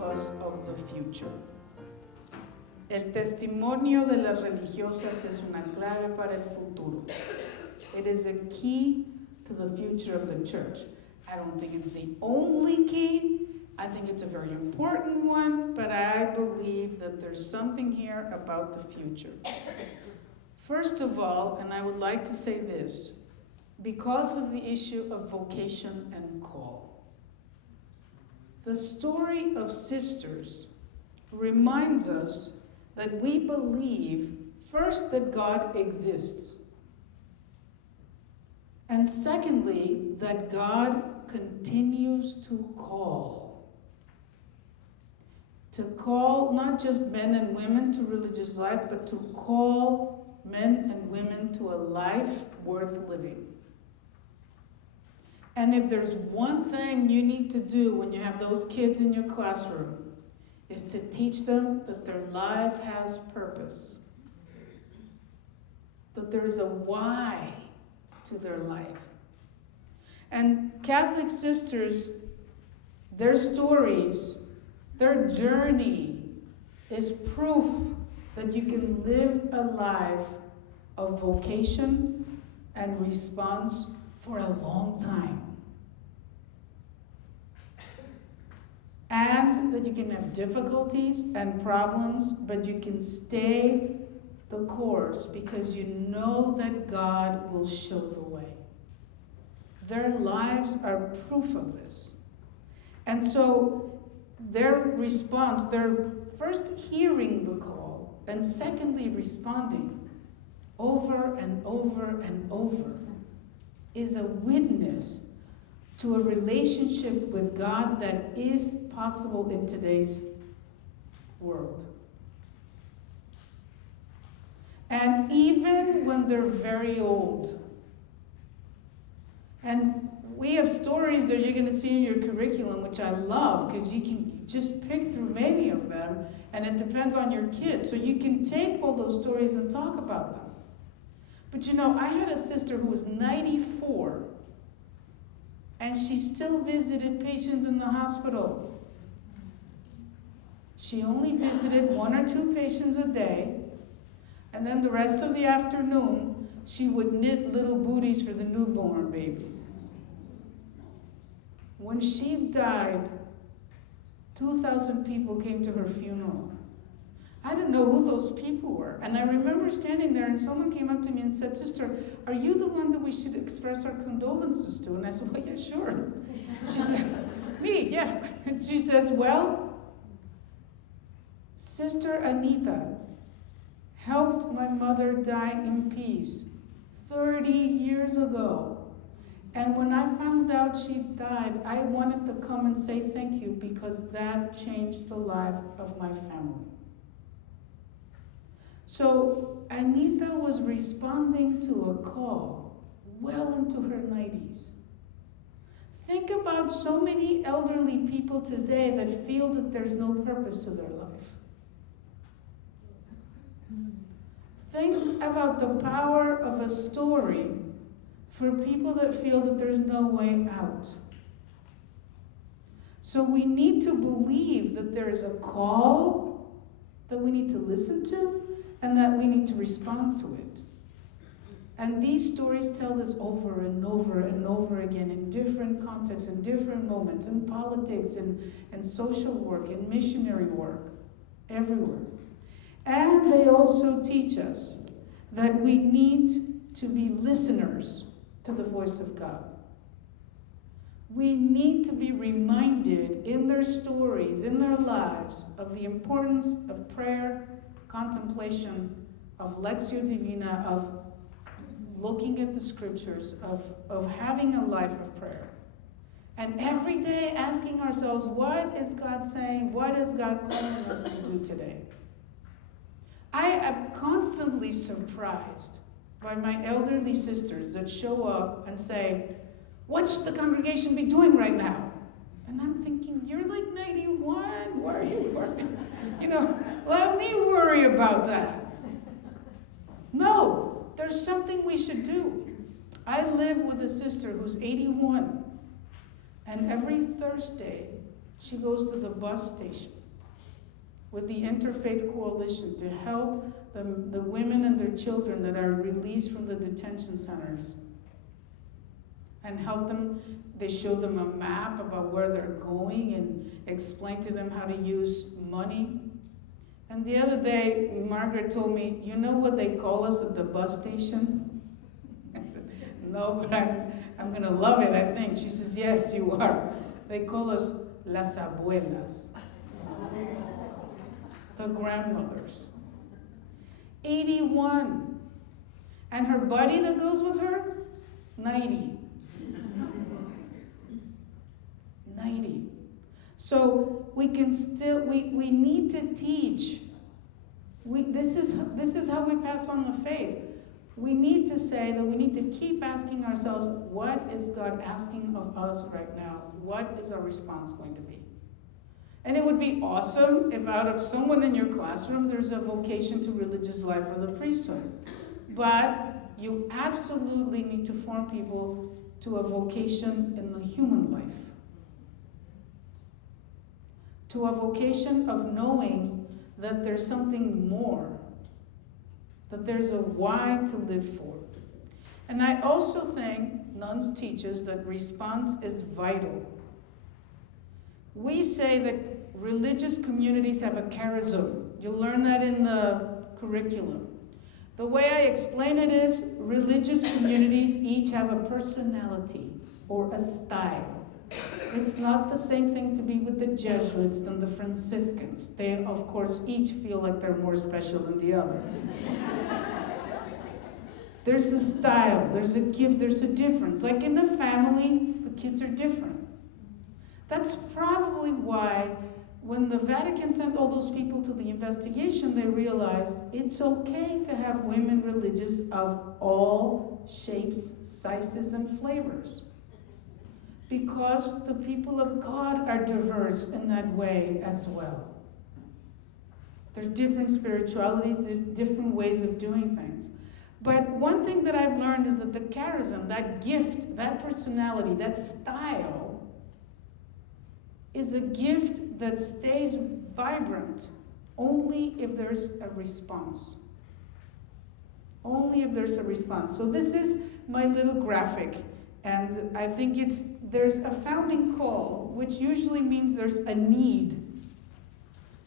because of the future. El testimonio de las religiosas es una clave para el futuro. It is a key to the future of the church. I don't think it's the only key. I think it's a very important one, but I believe that there's something here about the future. First of all, and I would like to say this, because of the issue of vocation and call. The story of sisters reminds us that we believe, first, that God exists, and secondly, that God continues to call. To call not just men and women to religious life, but to call men and women to a life worth living. And if there's one thing you need to do when you have those kids in your classroom, is to teach them that their life has purpose, that there is a why to their life. And Catholic sisters, their stories, their journey is proof that you can live a life of vocation and response for a long time. And that you can have difficulties and problems, but you can stay the course because you know that God will show the way. Their lives are proof of this. And so their response, they're first hearing the call, and secondly responding over and over and over, is a witness to a relationship with God that is possible in today's world. And even when they're very old, and we have stories that you're going to see in your curriculum, which I love, because you can just pick through many of them, and it depends on your kids. So you can take all those stories and talk about them. But you know, I had a sister who was 94, and she still visited patients in the hospital. She only visited 1 or 2 patients a day, and then the rest of the afternoon, she would knit little booties for the newborn babies. When she died, 2,000 people came to her funeral. I didn't know who those people were. And I remember standing there and someone came up to me and said, "Sister, are you the one that we should express our condolences to?" And I said, "Well, yeah, sure." She said, "Me, yeah." And she says, "Well, Sister Anita helped my mother die in peace 30 years ago. And when I found out she died, I wanted to come and say thank you because that changed the life of my family." So Anita was responding to a call well into her 90s. Think about so many elderly people today that feel that there's no purpose to their life. Think about the power of a story for people that feel that there's no way out. So we need to believe that there is a call that we need to listen to and that we need to respond to it. And these stories tell this over and over and over again in different contexts, in different moments, in politics, in social work, in missionary work, everywhere. And they also teach us that we need to be listeners to the voice of God. We need to be reminded in their stories, in their lives, of the importance of prayer, contemplation, of Lectio Divina, of looking at the scriptures, of having a life of prayer. And every day asking ourselves, what is God saying? What is God calling us to do today? I am constantly surprised by my elderly sisters that show up and say, "What should the congregation be doing right now?" And I'm thinking, you're like 91, why are you worrying? Let me worry about that. No, there's something we should do. I live with a sister who's 81, and every Thursday She goes to the bus station with the Interfaith Coalition to help the women and their children that are released from the detention centers and help them. They show them a map about where they're going and explain to them how to use money. And the other day, Margaret told me, you know what they call us at the bus station? I said, no, but I'm going to love it, I think. She says, yes, you are. They call us las abuelas, the grandmothers. 81. And her buddy that goes with her, 90. 90. So we can still, we need to teach. This is how we pass on the faith. We need to say that we need to keep asking ourselves, what is God asking of us right now? What is our response going to be? And it would be awesome if out of someone in your classroom there's a vocation to religious life or the priesthood. But you absolutely need to form people to a vocation in the human life. To a vocation of knowing that there's something more, that there's a why to live for. And I also think nuns teach us that response is vital. We say that religious communities have a charism. You'll learn that in the curriculum. The way I explain it is religious communities each have a personality or a style. It's not the same thing to be with the Jesuits than the Franciscans. They, of course, each feel like they're more special than the other. There's a style, there's a gift, there's a difference. Like in the family, the kids are different. That's probably why when the Vatican sent all those people to the investigation, they realized it's okay to have women religious of all shapes, sizes, and flavors. Because the people of God are diverse in that way as well. There's different spiritualities, there's different ways of doing things. But one thing that I've learned is that the charism, that gift, that personality, that style, is a gift that stays vibrant only if there's a response. Only if there's a response. So this is my little graphic, and I think there's a founding call, which usually means there's a need.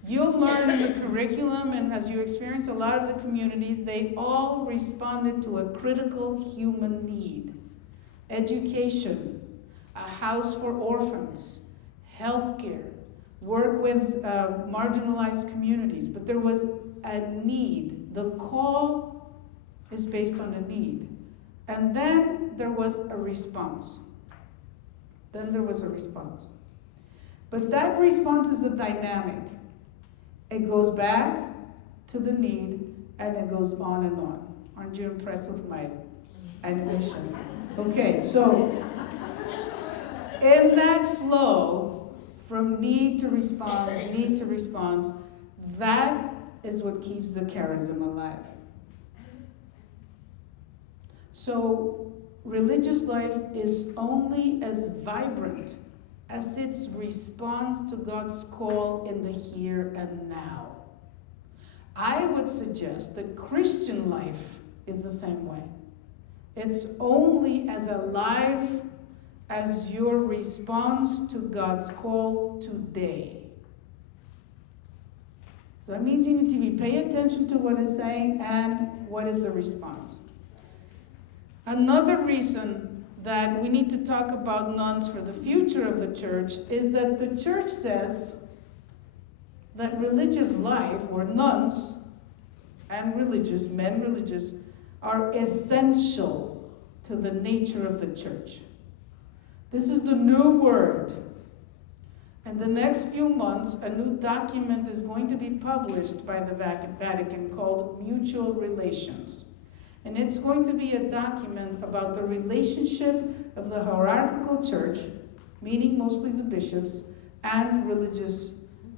You'll learn in the curriculum, and as you experience a lot of the communities, they all responded to a critical human need. Education, a house for orphans, healthcare, work with marginalized communities. But there was a need. The call is based on a need. And then there was a response. Then there was a response. But that response is a dynamic. It goes back to the need, and it goes on and on. Aren't you impressed with my animation? Okay, so in that flow, from need to response, that is what keeps the charism alive. So religious life is only as vibrant as its response to God's call in the here and now. I would suggest that Christian life is the same way. It's only as alive as your response to God's call today. So that means you need to be paying attention to what it's saying and what is the response. Another reason that we need to talk about nuns for the future of the church is that the church says that religious life, or nuns and religious, men religious, are essential to the nature of the church. This is the new word. In the next few months, a new document is going to be published by the Vatican called Mutual Relations. And it's going to be a document about the relationship of the hierarchical church, meaning mostly the bishops, and religious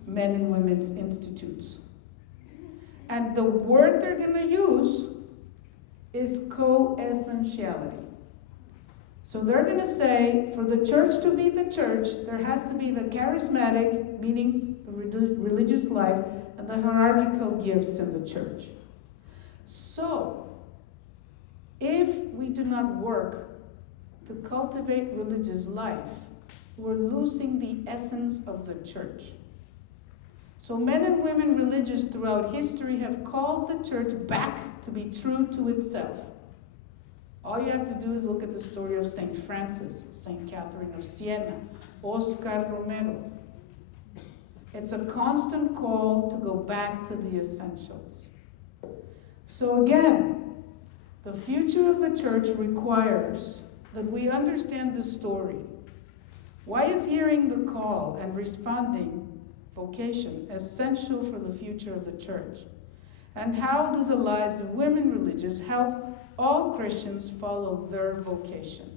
men and women's institutes. And the word they're going to use is co-essentiality. So they're going to say, for the church to be the church, there has to be the charismatic, meaning the religious life, and the hierarchical gifts in the church. So, if we do not work to cultivate religious life, we're losing the essence of the church. So men and women religious throughout history have called the church back to be true to itself. All you have to do is look at the story of St. Francis, St. Catherine of Siena, Oscar Romero. It's a constant call to go back to the essentials. So again, the future of the church requires that we understand the story. Why is hearing the call and responding, vocation, essential for the future of the church? And how do the lives of women religious help all Christians follow their vocation?